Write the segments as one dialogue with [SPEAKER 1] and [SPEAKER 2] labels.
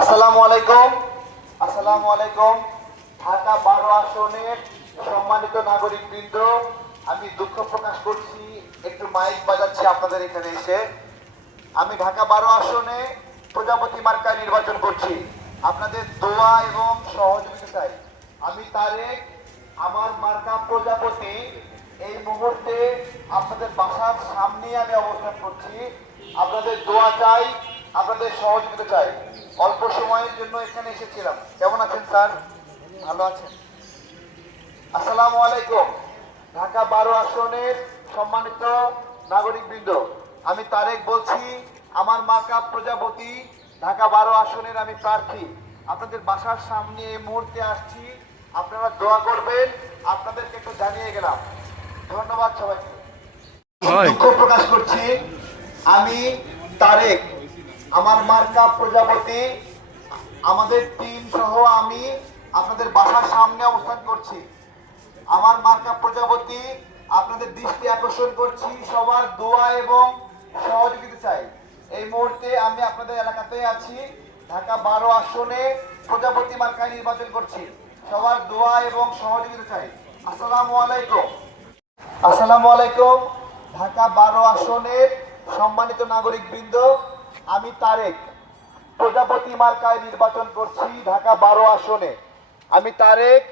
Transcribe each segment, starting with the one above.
[SPEAKER 1] আসসালামু আলাইকুম। আসসালামু আলাইকুম। ঢাকা বারো আসনের সম্মানিত নাগরিক বৃন্দ আমি দুঃখ প্রকাশ করছি, একটু মাইক বাজাচ্ছি আপনাদের এখানে এসে। আমি ঢাকা বারো আসনে প্রজাপতি মার্কায় নির্বাচন করছি। আপনাদের দোয়া এবং সহযোগিতা চাই আমি তারেক, আমার মার্কা প্রজাপতি, এই মুহূর্তে আপনাদের বাসার সামনে আমি অবস্থান করছি। আপনাদের দোয়া চাই আপনাদের সহযোগিতা চাই। অল্প সময়ের জন্য এখানে এসেছিলাম। কেমন আছেন স্যার? ভালো আছেন? আসসালামু আলাইকুম। ঢাকা বারো আসনের সম্মানিত নাগরিকবৃন্দ আমি তারেক বলছি। আমার মার্কা প্রজাপতি ঢাকা বারো আসনের আমি প্রার্থী। আপনাদের বাসার সামনে এই মুহূর্তে আসছি। আপনারা দোয়া করবেন। আপনাদেরকে একটু জানিয়ে গেলাম। ধন্যবাদ সবাইকে। দুঃখ প্রকাশ করছি। আমি তারেক। আমার মার্কা প্রজাপতি, আমাদের টিম সহ আমি আপনাদের বাসার সামনে অবস্থান করছি। আমার মার্কা প্রজাপতি, আপনাদের দৃষ্টি আকর্ষণ করছি, সবার দোয়া এবং সহযোগিতা চাই। এই মুহূর্তে আমি আপনাদের এলাকাতে আছি, ঢাকা বারো আসনে প্রজাপতি মার্কায় নির্বাচন করছি। সবার দোয়া এবং সহযোগিতা চাই। আসসালামু আলাইকুম। আসসালামু আলাইকুম। ঢাকা বারো আসনের সম্মানিত নাগরিক বৃন্দ আমি তারেক, প্রজাপতি মার্কায় নির্বাচন করছি ঢাকা বারো আসনে। আমি তারেক,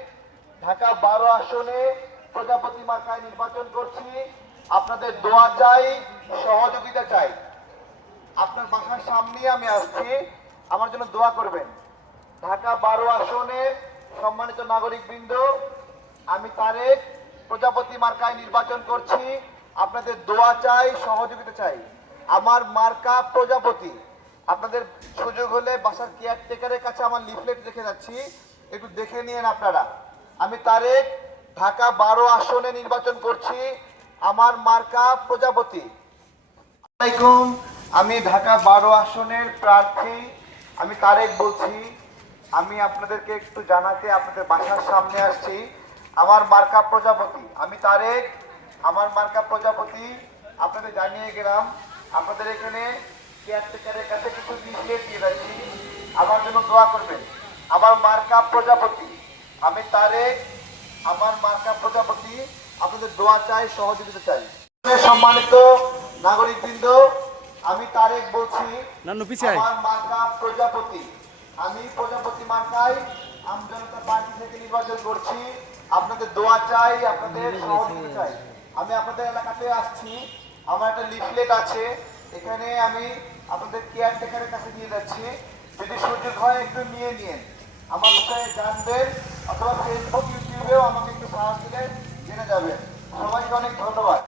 [SPEAKER 1] ঢাকা বারো আসনে প্রজাপতি মার্কায় নির্বাচন করছি। আপনাদের দোয়া চাই, সহযোগিতা চাই। আপনার বাসার সামনে আমি আসছি। আমার জন্য দোয়া করবেন। ঢাকা বারো আসনে সম্মানিত নাগরিক বৃন্দ আমি তারেক, প্রজাপতি মার্কায় নির্বাচন করছি। আপনাদের দোয়া চাই, সহযোগিতা চাই। আমার মার্কা প্রজাপতি। আপনাদের সুযোগ হলে বাসার কেয়ারটেকারের কাছে আমার লিফলেট রেখে যাচ্ছি। একটু দেখে নিন আপনারা। আমি তারেক, ঢাকা বারো আসনে নির্বাচন করছি। আমার মার্কা প্রজাপতি। আমি ঢাকা বারো আসনের প্রার্থী। আমি তারেক বলছি। আমি আপনাদেরকে একটু জানাতে আপনাদের বাসার সামনে আসছি। আমার মার্কা প্রজাপতি। আমি তারেক, আমার মার্কা প্রজাপতি। আপনাদের জানিয়ে গেলাম আপনাদের এখানে কেয়ারটেকারের কাছে কিছু লিফলেট দিয়ে যাচ্ছি। আমার জন্য দোয়া করবেন। আমার মার্কা প্রজাপতি আমি তারেক আমার মার্কা প্রজাপতি আপনাদের দোয়া চাই সহযোগিতা চাই। সম্মানিত নাগরিকবৃন্দ আমি তারেক বলছি। আমার মার্কা প্রজাপতি আমি প্রজাপতি মার্কায় আমজনতা পার্টি থেকে নির্বাচন করছি। আপনাদের দোয়া চাই আপনাদের সহযোগিতা চাই। আমি আপনাদের এলাকাতে আসছি। আমার একটা লিফলেট আছে, এখানে আমি আপনাদের কেয়ারটেকারের কাছে নিয়ে যাচ্ছি। যদি সুযোগ হয় একটু নিয়ে নিন। আমার বিষয়ে জানবেন অথবা ফেসবুক ইউটিউবেও আমাকে একটু সাহায্য দিলে জেনে যাবেন সবাইকে অনেক ধন্যবাদ।